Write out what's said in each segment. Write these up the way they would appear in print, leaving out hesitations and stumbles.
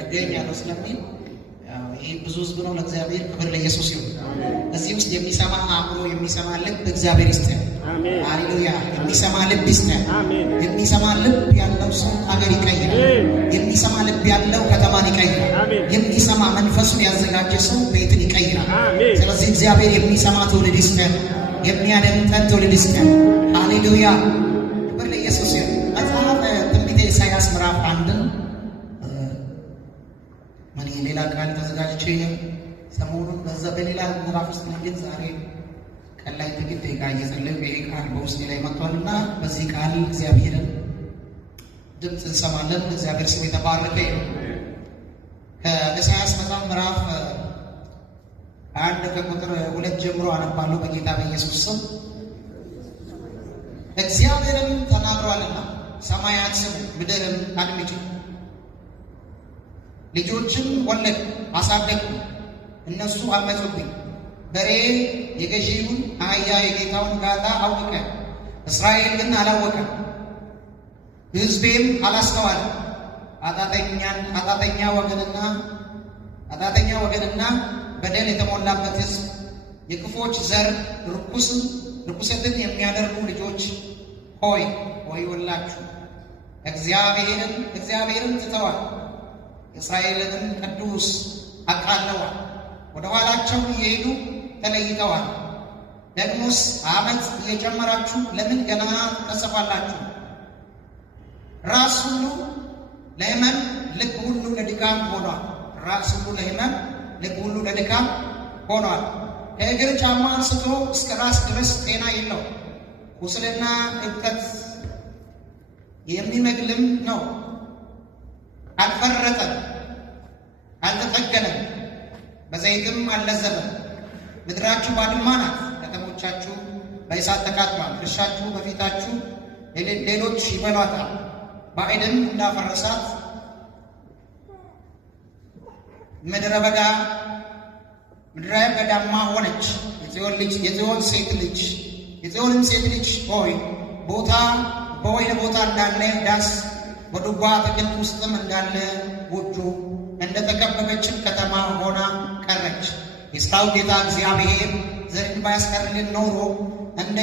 እገኛለሁ ስለሚል ይሄ ብዙ ህዝብ ነው። ለእግዚአብሔር ክብር ለኢየሱስ ይሁን። እዚህ ውስጥ የሚሰማ አእምሮ የሚሰማ ልብ እግዚአብሔር ይስጠን። ሃሌሉያ። የሚሰማ ልብ ይስጠን። የሚሰማ ልብ ያለው ሰው አገር ይቀይራል። የሚሰማ ልብ ያለው ከተማን ይቀይራል። የሚሰማ መንፈሱን ያዘጋጀ ሰው ቤትን ይቀይራል። ስለዚህ እግዚአብሔር የሚሰማ ትውልድ ይስጠን። የሚያደምጠን ትውልድ ይስጠን። ሃሌሉያ። ክብር ለኢየሱስ ይሁን። መጽሐፈ ትንቢተ ኢሳይያስ ምዕራፍ 1 ማን ሌላ ቃል ተዘጋጅቼ ሰሞኑን በዛ በሌላ ምዕራፍ ውስጥ ነው። ግን ዛሬ ቀን ላይ ጥቂት ደቂቃ እየጸለይኩ ይሄ ቃል በውስጤ ላይ መጥቷልና በዚህ ቃል እግዚአብሔርን ድምፅ እንሰማለን። እግዚአብሔር ስም የተባረከ ይሁን። ከኢሳይያስ መጽሐፍ ምዕራፍ 1 ከቁጥር 2 ጀምሮ አነባለሁ በጌታ በኢየሱስ ስም። እግዚአብሔርም ተናግሯልና ሰማያት ስሙ፣ ምድርም አድምጪ። ልጆችን ወለድኩ አሳደግኩ፣ እነሱ አመጹብኝ። በሬ የገዢውን አህያ የጌታውን ጋጣ አወቀ፣ እስራኤል ግን አላወቀም፣ ሕዝቤም አላስተዋለም። አጣተኛ ወገንና በደል የተሞላበት ሕዝብ፣ የክፎች ዘር፣ ርኩሰትን የሚያደርጉ ልጆች ሆይ ወዮላችሁ። እግዚአብሔርን ትተዋል፣ እስራኤልንም ቅዱስ አቃለዋል። ወደ ኋላቸው እየሄዱ ተለይተዋል። ደግሞስ ዓመት እየጨመራችሁ ለምን ገና ትቀሰፋላችሁ? ራስ ሁሉ ለሕመም ልብ ሁሉ ለድካም ሆኗል። ራስ ሁሉ ለሕመም ልብ ሁሉ ለድካም ሆኗል። ከእግር ጫማ አንስቶ እስከ ራስ ድረስ ጤና የለው። ቁስልና እብጠት የሚመግልም ነው። አልፈረጠም፣ አልተጠገነም፣ በዘይትም አልለዘበም። ምድራችሁ ባድማ ናት፣ ከተሞቻችሁ በእሳት ተቃጥሏል። እርሻችሁ በፊታችሁ ሌሎች ይበሏታል። ባዕድም እንዳፈረሳት ምድረ በዳማ ሆነች። የጽዮንም ሴት ልጅ ሆይ በወይን ቦታ እንዳለ ዳስ በዱባ አትክልት ውስጥም እንዳለ ጎጆ እንደተከበበችም ከተማ ሆና ቀረች። የሠራዊት ጌታ እግዚአብሔር ዘርን ባያስቀርልን ኖሮ እንደ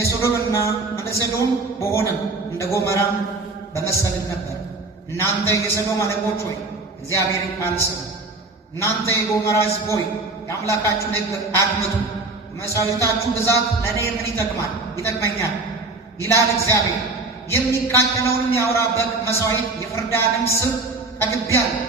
ሰዶም በሆነም እንደ ጎመራም በመሰልን ነበር። እናንተ የሰዶም አለቆች ሆይ እግዚአብሔርን ቃል ስሙ። እናንተ የጎመራ ሕዝብ ሆይ የአምላካችሁን ሕግ አድምጡ። መሥዋዕታችሁ ብዛት ለእኔ ምን ይጠቅመኛል? ይላል እግዚአብሔር። የሚቃጠለውን የአውራ በግ መሥዋዕት የፍርዳንም ስብ ጠግቤአለሁ።